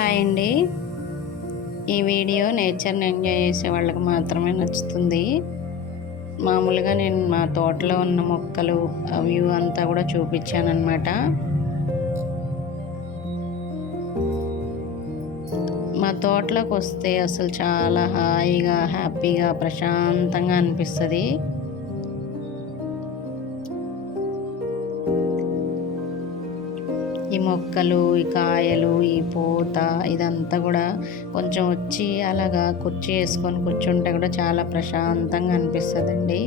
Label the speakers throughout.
Speaker 1: Hi అండి. ఈ video నేచర్ని ఎంజాయ్ చేసే వాళ్ళకి మాత్రమే నచ్చుతుంది. మామూలుగా నేను మా తోటలో ఉన్న మొక్కలు వ్యూ అంతా కూడా చూపించాను మా తోటలోకి వస్తే అసలు చాలా హాయిగా హ్యాపీగా ప్రశాంతంగా అనిపిస్తుంది. ఈ మొక్కలు ఈ కాయలు ఈ పూత ఇదంతా కూడా కొంచెం వచ్చి అలాగా కుర్చీ వేసుకొని కూర్చుంటే కూడా చాలా ప్రశాంతంగా అనిపిస్తుందండి.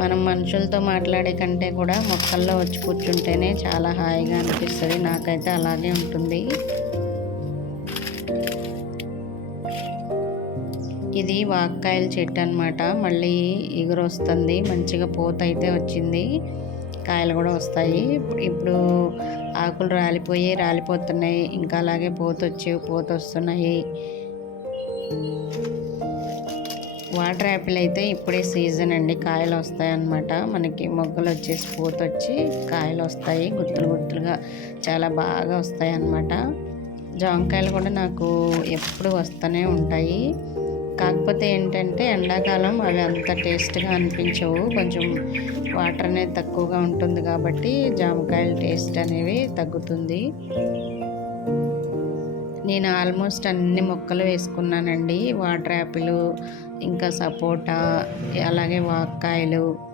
Speaker 1: మనం మనుషులతో మాట్లాడే కంటే కూడా మొక్కల్లో వచ్చి కూర్చుంటేనే చాలా హాయిగా అనిపిస్తుంది. నాకైతే అలాగే ఉంటుంది. ఇది వాక్కాయల చెట్టు అనమాట మళ్ళీ ఎగురు వస్తుంది మంచిగా పూత అయితే వచ్చింది. కాయలు కూడా వస్తాయి. ఇప్పుడు ఆకులు రాలిపోయి రాలిపోతున్నాయి. ఇంకా అలాగే పూత పోతొస్తున్నాయి పూత వస్తున్నాయి. వాటర్ యాపిల్ అయితే ఇప్పుడే సీజన్ అండి. కాయలు వస్తాయి అన్నమాట మనకి మొగ్గలు వచ్చేసి పూత వచ్చి కాయలు వస్తాయి. గుత్తులు గుత్తులుగా చాలా బాగా వస్తాయి అన్నమాట జామకాయలు కూడా నాకు ఎప్పుడు వస్తూనే ఉంటాయి. కాకపోతే ఏంటంటే ఎండాకాలం అవి అంత టేస్ట్గా అనిపించవు. కొంచెం వాటర్ అనేది తక్కువగా ఉంటుంది కాబట్టి జామకాయల టేస్ట్ అనేవి తగ్గుతుంది. నేను ఆల్మోస్ట్ అన్ని మొక్కలు వేసుకున్నానండి. వాటర్ యాపిల్ ఇంకా సపోటా అలాగే వాక్కాయలు.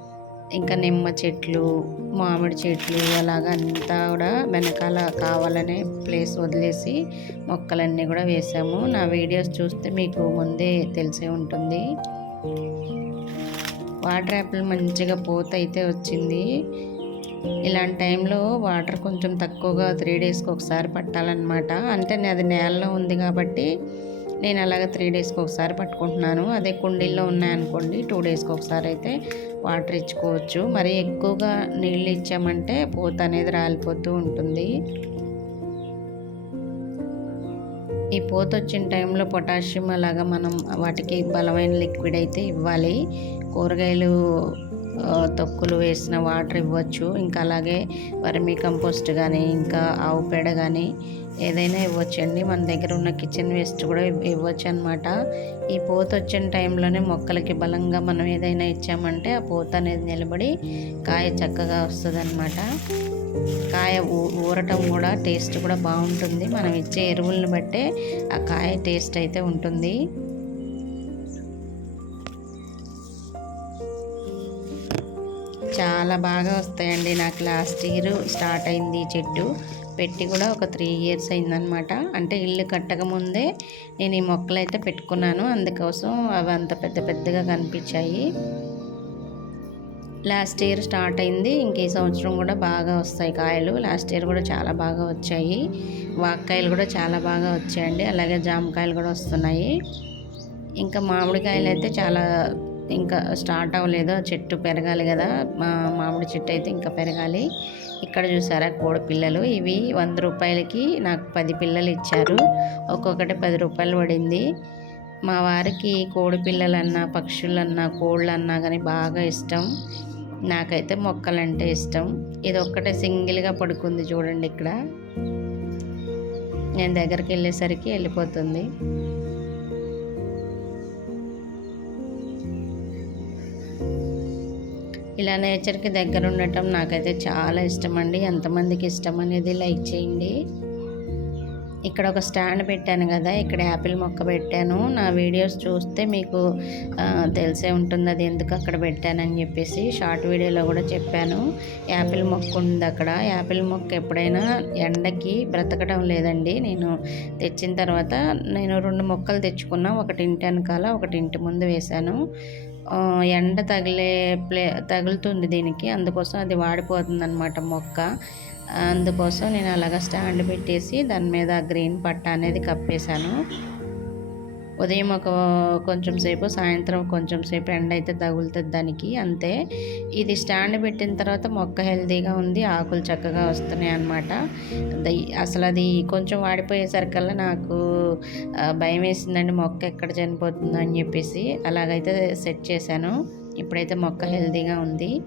Speaker 1: ఇంకా నిమ్మ చెట్లు మామిడి చెట్లు అలాగా అంతా కూడా వెనకాల కావాలనే ప్లేస్ వదిలేసి మొక్కలన్నీ కూడా వేసాము. నా వీడియోస్ చూస్తే మీకు ముందే తెలిసే ఉంటుంది. వాటర్ యాపిల్ మంచిగా పూత అయితే వచ్చింది. ఇలాంటి టైంలో వాటర్ కొంచెం తక్కువగా త్రీ డేస్కి ఒకసారి పట్టాలన్నమాట. అంటే అది నేలలో ఉంది కాబట్టి నేను అలాగ త్రీ డేస్కి ఒకసారి పట్టుకుంటున్నాను. అదే కుండీల్లో ఉన్నాయనుకోండి టూ డేస్కి ఒకసారి అయితే వాటర్ ఇచ్చుకోవచ్చు. మరి ఎక్కువగా నీళ్ళు ఇచ్చామంటే పూత అనేది రాలిపోతూ ఉంటుంది. ఈ పూత వచ్చిన టైంలో పొటాషియం అలాగా మనం వాటికి బలమైన లిక్విడ్ అయితే ఇవ్వాలి. కూరగాయలు తొక్కులు వేసిన వాటర్ ఇవ్వచ్చు. ఇంకా అలాగే వర్మీ కంపోస్ట్ కానీ ఇంకా ఆవు పేడ కానీ ఏదైనా ఇవ్వచ్చండి. మన దగ్గర ఉన్న కిచెన్ వేస్ట్ కూడా ఇవ్వచ్చు అనమాట ఈ పూత వచ్చిన టైంలోనే మొక్కలకి బలంగా మనం ఏదైనా ఇచ్చామంటే ఆ పూత అనేది నిలబడి కాయ చక్కగా వస్తుంది అనమాట కాయ ఊరటం కూడా టేస్ట్ కూడా బాగుంటుంది. మనం ఇచ్చే ఎరువులను బట్టే ఆ కాయ టేస్ట్ అయితే ఉంటుంది. చాలా బాగా వస్తాయండి. నాకు లాస్ట్ ఇయర్ స్టార్ట్ అయింది చెట్టు. పెట్టి కూడా ఒక త్రీ ఇయర్స్ అయిందనమాట అంటే ఇల్లు కట్టకముందే నేను ఈ మొక్కలు అయితే పెట్టుకున్నాను. అందుకోసం అవి అంత పెద్ద పెద్దగా కనిపించాయి. లాస్ట్ ఇయర్ స్టార్ట్ అయింది. ఇంక ఈ సంవత్సరం కూడా బాగా వస్తాయి కాయలు. లాస్ట్ ఇయర్ కూడా చాలా బాగా వచ్చాయి. వాక్కాయలు కూడా చాలా బాగా వచ్చాయండి. అలాగే జామకాయలు కూడా వస్తున్నాయి. ఇంకా మామిడికాయలు అయితే చాలా ఇంకా స్టార్ట్ అవ్వలేదు. చెట్టు పెరగాలి కదా. మా మామిడి చెట్టు అయితే ఇంకా పెరగాలి. ఇక్కడ చూసారా కోడి పిల్లలు. ఇవి వంద రూపాయలకి నాకు పది పిల్లలు ఇచ్చారు. ఒక్కొక్కటి పది రూపాయలు పడింది. మా వారికి కోడి పిల్లలన్నా పక్షులన్నా కోళ్ళన్నా కానీ బాగా ఇష్టం. నాకైతే మొక్కలంటే ఇష్టం. ఇది ఒక్కటే సింగిల్గా పడుకుంది చూడండి ఇక్కడ. నేను దగ్గరికి వెళ్ళేసరికి వెళ్ళిపోతుంది. ఇలా నేచర్కి దగ్గర ఉండటం నాకైతే చాలా ఇష్టం అండి ఎంతమందికి ఇష్టం అనేది లైక్ చేయండి. ఇక్కడ ఒక స్టాండ్ పెట్టాను కదా ఇక్కడ యాపిల్ మొక్క పెట్టాను. నా వీడియోస్ చూస్తే మీకు తెలిసే ఉంటుంది అది ఎందుకు అక్కడ పెట్టానని చెప్పేసి షార్ట్ వీడియోలో కూడా చెప్పాను. యాపిల్ మొక్క ఉంది అక్కడ. యాపిల్ మొక్క ఎప్పుడైనా ఎండకి బ్రతకడం లేదండి. నేను తెచ్చిన తర్వాత నేను రెండు మొక్కలు తెచ్చుకున్నా ఒకటి ఇంటి వెనకాల ఒకటి ఇంటి ముందు వేశాను. ఎండ తగిలే ప్లే తగులుతుంది దీనికి. అందుకోసం అది వాడిపోతుంది అనమాట మొక్క. అందుకోసం నేను అలాగ స్టాండ్ పెట్టేసి దాని మీద గ్రీన్ పట్ట అనేది కప్పేశాను. ఉదయం ఒక కొంచెం సేపు సాయంత్రం కొంచెం సేపు ఎండ అయితే తగులుతుంది దానికి అంతే. ఇది స్టాండ్ పెట్టిన తర్వాత మొక్క హెల్తీగా ఉంది ఆకులు చక్కగా వస్తున్నాయి అన్నమాట. అసలు అది కొంచెం వాడిపోయేసరికల్లా నాకు భయం వేసిందండి మొక్క ఎక్కడ చనిపోతుందో అని చెప్పేసి. అలాగైతే సెట్ చేశాను. ఇప్పుడైతే మొక్క హెల్తీగా ఉంది.